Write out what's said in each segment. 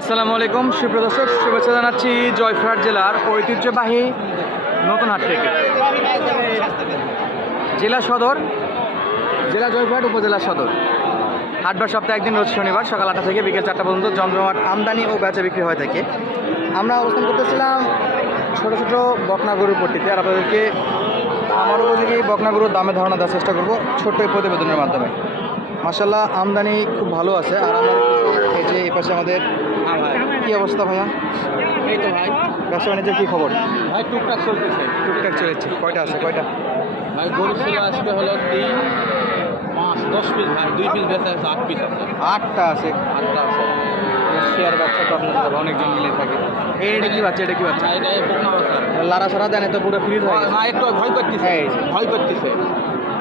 আসসালামু আলাইকুম সুপ্রদর্শক শুভেচ্ছা জানাচ্ছি জয়ফ্রাট জেলার ঐতিহ্যবাহী নতুন হাট থেকে। জেলা সদর, জেলা জয়ফ্রাট উপজেলা সদর। হাটবার সপ্তাহে একদিন রোজ শনিবার সকাল আটটা থেকে বিকেল চারটা পর্যন্ত জমজমাট আমদানি ও বেচা বিক্রি হয়ে থাকে। আমরা অবস্থান করতেছিলাম ছোটো ছোটো বকনা গরুর পট্টিতে। আর আপনাদেরকে আমার উপযোগী বকনা গরুর দামে ধারণা দেওয়ার চেষ্টা করব ছোট্ট এই প্রতিবেদনের মাধ্যমে। মাসাল্লাহ আমদানি খুব ভালো আছে। আর আমার এই যে এই পাশে আমাদের কি অবস্থা ভাইয়া? এই তো ভাই ব্যবসা বাণিজ্যের কী খবর? ভাই টুকটাক চলতেছে। টুকটাক চলেছে। কয়টা আছে? কয়টা? ভাই গরু ছিল আসবে হলো তিন পাঁচ দশ পিস। ভাই দুই পিস বেচা আছে আট পিস আছে। আটটা আছে? আটটা আছে। শেয়ার ব্যবসা তো আপনাদের অনেকজন মিলে থাকে। এটা কি বাচ্চা এটা কি বাচ্চা? এটা পোকনা বাচ্চা। লারা সারা দেন তো পুরো ফ্রি হয়ে না একটু ভয় করতেছে। ভয় করতেছে।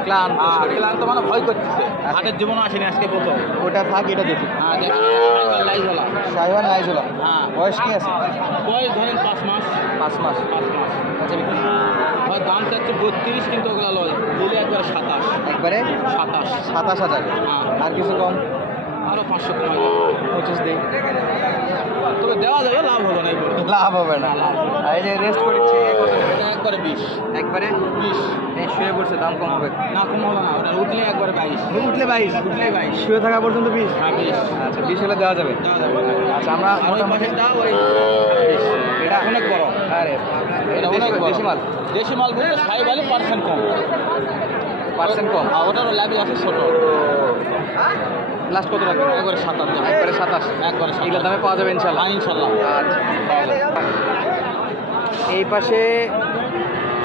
ক্লান্ত। শরীর। ক্লান্ত মানে ভয় করতেছে। হাটের জীবনও আসেনি আজকে প্রথম। ওটা থাক এটা দেখি। হ্যাঁ দেখ লাইজলা সাহেবান নাইজুলা হ্যাঁ। বয়স কি আছে? বয়স ধরেন পাঁচ মাস। পাঁচ মাস। পাঁচ মাস। আচ্ছা বিক্রি। ভাই দাম চাচ্ছে বত্রিশ কিন্তু ওগুলো লয়। দিলে একবার সাতাশ। একবারে? সাতাশ। সাতাশ হাজার। হ্যাঁ। আর কিছু কম? আরও পাঁচশো কমা যাবে পঁচিশ দিই তবে দেওয়া যাবে লাভ হবে না লাভ হবে না। এই যে রেস্ট করেছে একবারে বিশ। একবারে? বিশ। শুয়ে পড়ছে দাম কম হবে। না কম হবে না ওটা উঠলে একবারে বাইশ। উঠলে বাইশ? উঠলে বাইশ। শুয়ে থাকা পর্যন্ত বিশ? হ্যাঁ বিশ। আচ্ছা বিশ হলে দেওয়া যাবে? দেওয়া যাবে। আচ্ছা আমরা মোটামুটি পাশেরটা ওই এটা অনেক বড়। আরে এটা অনেক দেশি মাল দেশি মাল বলতে সাই বালি পার্সেন্ট কম। পার্সেন্ট কম। আর ওটারও লাভই আছে ছোট। লাস্ট কত রাখবেন? একবারে সাতাশ একবারে সাতাশ। একবারে এইগুলো দামে পাওয়া যাবে ইনশাল্লাহ। হ্যাঁ ইনশাল্লাহ। আচ্ছা। এই পাশে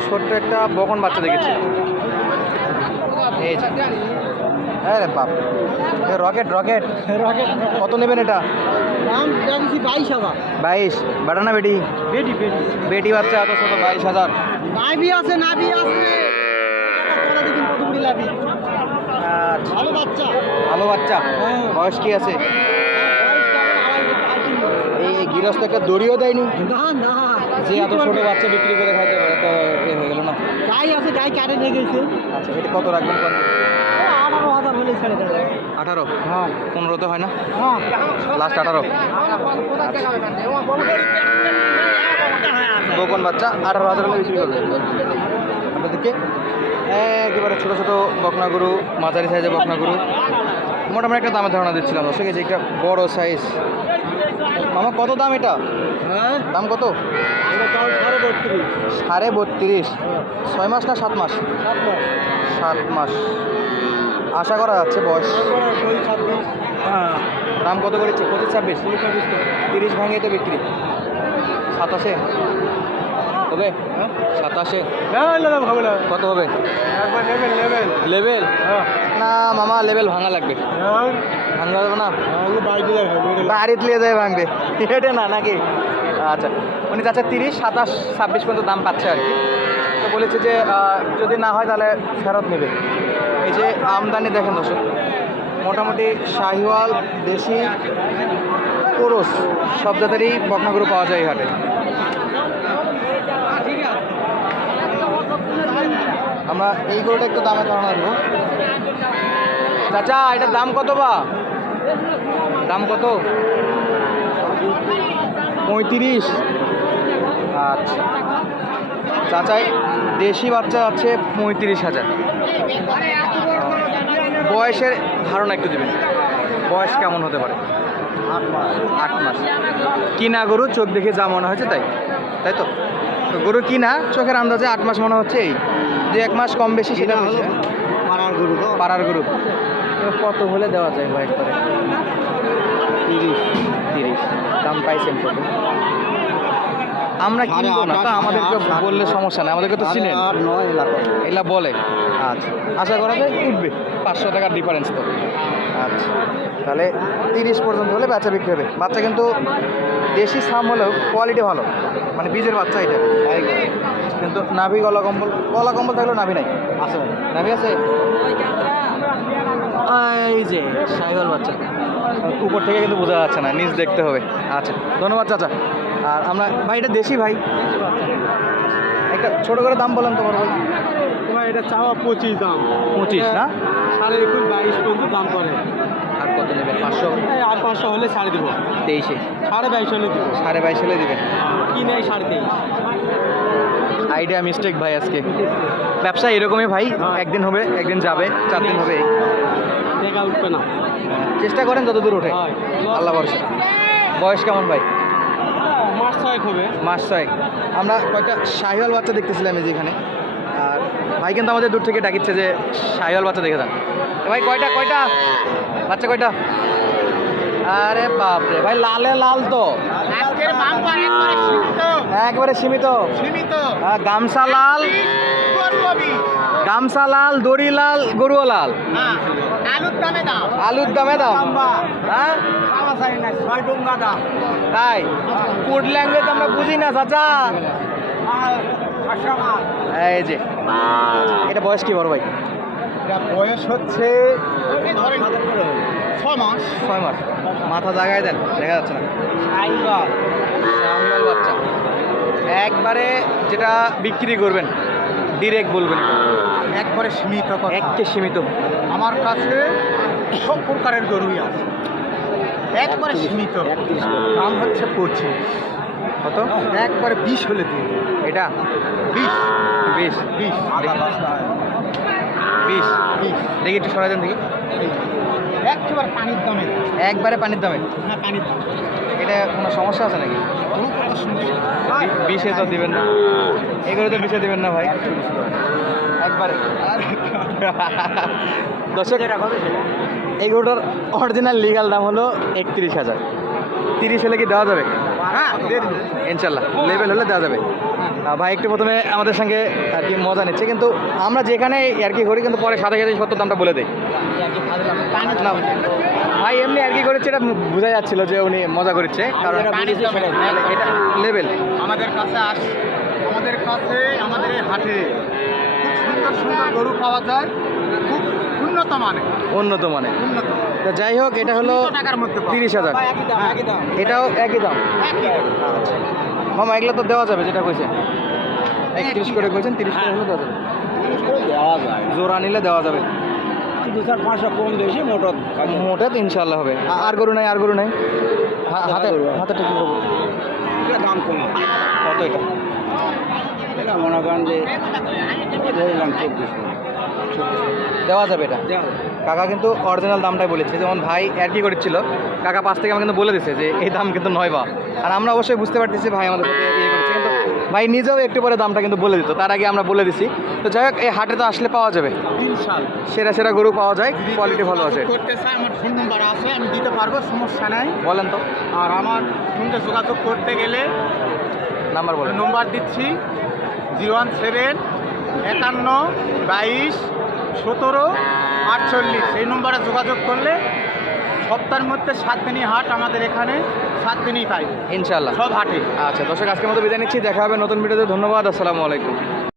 ছোট্ট একটা বকন বাচ্চা দেখেছি। এই হ্যাঁ রে বাপ। Rocket rocket. রকেট। কত নেবেন এটা? বাইশ হাজার। বাইশ। বেটা না বেটি? বেটি বেটি। বেটি বাচ্চা এত ছোট বাইশ হাজার। নাভি আছে নাভি আছে। ভালো বাচ্চা। ভালো বাচ্চা। বয়স কি আছে? এই এই গৃহস্থ দড়িও দেয়নি? না না। যে এত ছোট বাচ্চা বিক্রি করে খাইতে পারে তো এ হয়ে গেল না? গাই আছে গাই কাটে নিয়ে গেছে। আচ্ছা এটা কত রাখবেন কোন আঠারো হাজার হলে ছেড়ে দেবে। আঠারো? হ্যাঁ। পনেরোতে হয় না? হ্যাঁ। লাস্ট আঠারো। বকন বাচ্চা আঠারো হাজার হলে বিক্রি করবে। আপনাদেরকে একেবারে ছোটো ছোটো বকনা গরু মাঝারি সাইজের বকনা গরু। মোটামুটি একটা দামের ধারণা দিচ্ছিলাম দর্শক এই যে একটা বড় সাইজ মামা কত দাম এটা? হ্যাঁ? দাম কত? এটা সাড়ে বত্রিশ। ছয় মাস না সাত মাস? সাত মাস। আশা করা যাচ্ছে বয়স। হ্যাঁ। দাম কত করেছে? পঁচিশ ছাব্বিশ? তিরিশ ভাঙে তো বিক্রি। সাতাশে? হবে? সাতাশে। কত হবে? একবার লেভেল হ্যাঁ। না মামা লেভেল ভাঙা লাগবে। ভাঙা যাবে না? বাড়িতে নিয়ে যায় ভাঙবে। এটা না নাকি? আচ্ছা। উনি চাচ্ছে তিরিশ সাতাশ ছাব্বিশ পর্যন্ত দাম পাচ্ছে আর কি। তো বলেছে যে যদি না হয় তাহলে ফেরত নেবে। এই যে আমদানি দেখেন দর্শক মোটামুটি শাহিওয়াল দেশি পুরুষ সব জাতেরই বকনাগুলো পাওয়া যায় এই হাটে। আমরা এই গরুটা একটু দামে ধারণা দেবো চাচা, এটার দাম কত বা? দাম কত? পঁয়ত্রিশ। আচ্ছা। চাচাই, দেশি বাচ্চা আছে পঁয়ত্রিশ হাজার। বয়সের ধারণা একটু দেবেন। বয়স কেমন হতে পারে? আট মাস। কিনা গরু? চোখ দেখে যা মনে হয়েছে তাই। তাই তো? গরু কিনা চোখের আন্দাজে আট মাস মনে হচ্ছে এই। দু এক মাস কম বেশি সেটা পাড়ার গরু তো? পাড়ার কত হলে দেওয়া যায় হোয়াইট করে? তিরিশ। তিরিশ। দাম পাইছেন কত? আমরা কিনবো না তো আমাদেরকে বললে সমস্যা নেই আমাদেরকে তো চিনেন। এলাকা এগুলা বলে। আচ্ছা। আশা করা যায় উঠবে পাঁচশো টাকার ডিফারেন্স তো। আচ্ছা। তাহলে তিরিশ পর্যন্ত হলে বাচ্চা বিক্রি হবে। বাচ্চা কিন্তু দেশি সাম হলেও কোয়ালিটি ভালো। মানে বীজের বাচ্চা এটা। কিন্তু নাভি গলা কম্বল গলা কম্বল থাকলেও নাভি নাই। আছে নাভি আছে? এই যে সাইবার বাচ্চা। উপর থেকে কিন্তু বোঝা যাচ্ছে না নিচ দেখতে হবে। আচ্ছা ধন্যবাদ চাচা। আর আমরা ভাই এটা দেশি ভাই। একটা ছোট করে দাম বললাম তোমার ভাই। তোমার এটা চাওয়া পঁচিশ দাম। পঁচিশ না? সাড়ে একুশ বাইশ পর্যন্ত দাম করে আর কত নেবেন? পাঁচশো? আর পাঁচশো হলে সাড়ে দিব। তেইশে। সাড়ে বাইশ হলে দিব। সাড়ে বাইশ হলে দিবেন। কি নেই সাড়ে তেইশ। আইডিয়া মিস্টেক ভাই আজকে। ব্যবসা এরকমই ভাই একদিন হবে একদিন যাবে চার দিন হবে উঠবে না চেষ্টা করেন যত দূর ওঠে। আল্লাহ ভরসা। বয়স কেমন ভাই? মাস ছয়েক হবে। মাস ছয়েক। আমরা কয়টা শাহিওয়াল বাচ্চা দেখতেছিলাম এই যে এখানে। আর ভাই কিন্তু আমাদের দূর থেকে ডাকিচ্ছে যে শাহিওয়াল বাচ্চা দেখে যান। ভাই কয়টা কয়টা? বাচ্চা কয়টা? আরে বাপরে ভাই লালে লাল তো। আজকের বাম্পার একবারে সীমিত। একবারে সীমিত। সীমিত। হ্যাঁ, গামছা লাল। গামছা লাল দড়ি লাল গরুয়া লাল। হ্যাঁ আলুর দামে দাম আলুর দামে দাম হ্যাঁ? তাই? কোড ল্যাঙ্গুয়েজ আমরা বুঝি না চাচা। এই যে এটা বয়স কি বড় ভাই? বয়স হচ্ছে ছ মাস। ছয় মাস। মাথা জাগায় দেন দেখা যাচ্ছে না। শাহিওয়াল বাচ্চা। একবারে যেটা বিক্রি করবেন ডিরেক্ট বলবেন। একবারে সীমিত এককে সীমিত। আমার কাছে সব প্রকারের গরুই আছে। একবারে সীমিত। দাম হচ্ছে পঁচিশ। কত? একবারে বিশ হলে দিই। এটা? বিশ। বিশ। বিশ। বিশ বিশ। দেখি একটু সরাই দেন দেখি। একেবারে পানির দামে। একবারে পানির দামে? হ্যাঁ পানির দাম। এটা কোনো সমস্যা আছে নাকি? কোনো কথা শুনছি বি- বিশে তো দিবেন না। এগুলো তো বিষে দিবেন না ভাই। একবারে। দর্শক এই গরুটার অরিজিনাল লিগাল দাম হলো একত্রিশ হাজার। তিরিশ হলে কি দেওয়া যাবে? হ্যাঁ ইনশাল্লাহ লেভেল হলে দেওয়া যাবে। ভাই একটু প্রথমে আমাদের সঙ্গে আর কি মজা নিচ্ছে কিন্তু আমরা যেখানে আর কি করি কিন্তু পরে সাথে সাথে সত্তর দামটা বলে দিই। ভাই এমনি আর কি করেছে এটা বোঝা যাচ্ছিল যে উনি মজা করছে কারণ এটা লেভেল আমাদের কাছে আস আমাদের কাছে আমাদের এই হাটে খুব সুন্দর সুন্দর গরু পাওয়া যায় খুব উন্নত মানে উন্নত মানে তো যাই হোক এটা হলো টাকার মধ্যে তিরিশ হাজার। এটাও একই দাম। মামা এগুলো তো দেওয়া যাবে যেটা কইছেন একত্রিশ করে কইছেন তিরিশ করে হলে দেওয়া যাবে। জোড়া নিলে দেওয়া যাবে। দু চার পাঁচশো কম বেশি মোটর মোটা তো ইনশাল্লাহ হবে। আর গরু নাই আর গরু নাই? হাতে হাতে কি করব দাম কম। কত এটা? মনে করেন যে চব্বিশ। দেওয়া যাবে এটা। কাকা কিন্তু অরিজিনাল দামটাই বলেছে। যেমন ভাই আর কি করেছিল কাকা পাশ থেকে আমাকে কিন্তু বলে দিচ্ছে যে এই দাম কিন্তু নয় বা। আর আমরা অবশ্যই বুঝতে পারতেছি ভাই আমাদের ইয়ে করেছে। কিন্তু ভাই নিজেও একটু পরে দামটা কিন্তু বলে দিত। তার আগে আমরা বলে দিছি। তো যাই হোক এই হাটে তো আসলে পাওয়া যাবে। সেরা সেরা গরু পাওয়া যায় কোয়ালিটি ভালো আছে। করতে চাই আমার ফোন নাম্বার আছে আমি দিতে পারব সমস্যা নাই। বলেন তো। আর আমার সঙ্গে যোগাযোগ করতে গেলে নাম্বার বলেন। নম্বর দিচ্ছি জিরো ওয়ান সেভেন একান্ন বাইশ সতেরো আটচল্লিশ। এই নম্বরে যোগাযোগ করলে সপ্তাহের মধ্যে সাত দিনই হাট আমাদের এখানে সাত দিনই পাই ইনশাল্লাহ সব হাটে। আচ্ছা দর্শক আজকের মতো বিদায় নিচ্ছি। দেখা হবে নতুন ভিডিওতে। ধন্যবাদ। আসসালামু আলাইকুম।